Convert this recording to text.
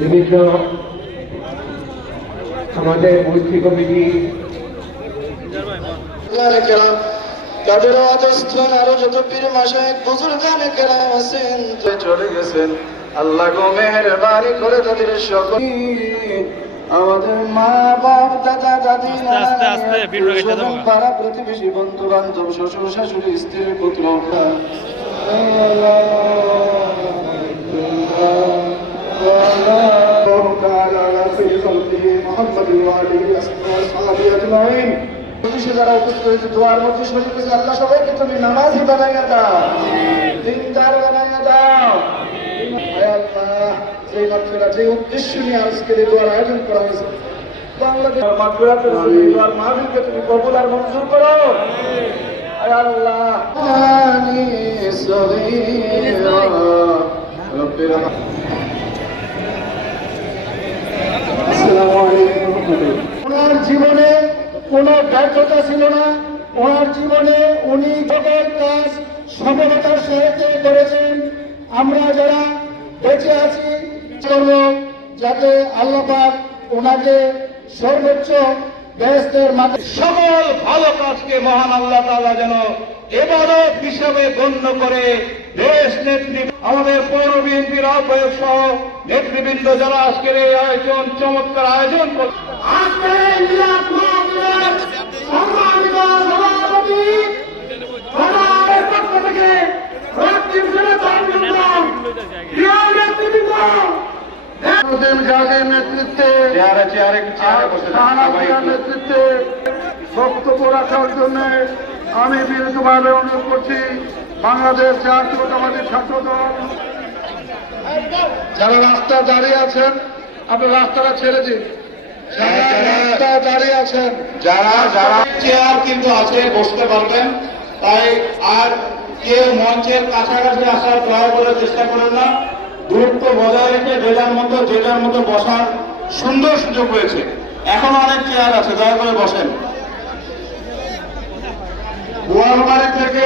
বিভিন্ন আমাদের মৈত্রী কমিটি তাদের অবস্থান আরো যত পীর মাশায়েখ বুজুর্গানে কেরাম আছেন চলে গেছেন। আল্লাহ গো মেহেরবানি করে তাদের সকল আমাদের মা বাপ দাদা দাদি পাড়া প্রতিবেশী বন্ধু বান্ধব শ্বশুর শাশুড়ি স্ত্রী পুত্র যারা উপস্থিত হয়েছে দোয়ার মধ্যে শরীর করেছে আল্লাহ সবাইকে তুমি নামাজি বানাইয়া দাও, দিনদার বানাইয়া দাও। আল্লাহ সেই মাত্রা যে উদ্দেশ্য নিয়ে আজকের এই দোয়ার আয়োজন করা হয়েছে বাংলাদেশ মাগফিরাতের জন্য এই দোয়ার মাহফিলকে তুমি কবুল আর মঞ্জুর করো। আল্লাহ ওনার জীবনে কোনো ব্যর্থতা ছিল না, ওনার জীবনে উনি সকল কাজ সফলতার সাথে করেছেন। আমরা যারা বেঁচে আছি যাতে আল্লাহ পাক ওনাকে সর্বোচ্চ বেহেশতের মাঝে সকল ভালো কাজকে মহান আল্লাহ তাআলা যেন ইবাদত হিসেবে গণ্য করে দেশ নেত্রী আমাদের পৌর বিএনপির আহ্বায়ক সহ নেতৃবৃন্দ যারা আজকের এই আয়োজন চমৎকার আয়োজন করছে। নেতৃত্বে বক্তব্য রাখার জন্য আমি বিনীতভাবে অনুরোধ করছি বাংলাদেশ জাতীয়তাবাদী ছাত্র দল। যারা রাস্তা দাঁড়িয়ে আছেন আপনার রাস্তাটা ছেড়ে দিন। রাস্তা দাঁড়িয়ে আছেন যারা চেয়ার কিন্তু আছে, বসতে পারবেন। তাই আর কেউ মঞ্চের কাছাকাছি আসার দয়া করে চেষ্টা করেন না। দূরত্ব বজায় রেখে যেটার মতো বসার সুন্দর সুযোগ রয়েছে। এখনো অনেক চেয়ার আছে, দয়া করে বসেন। গোয়ালবাড়ি থেকে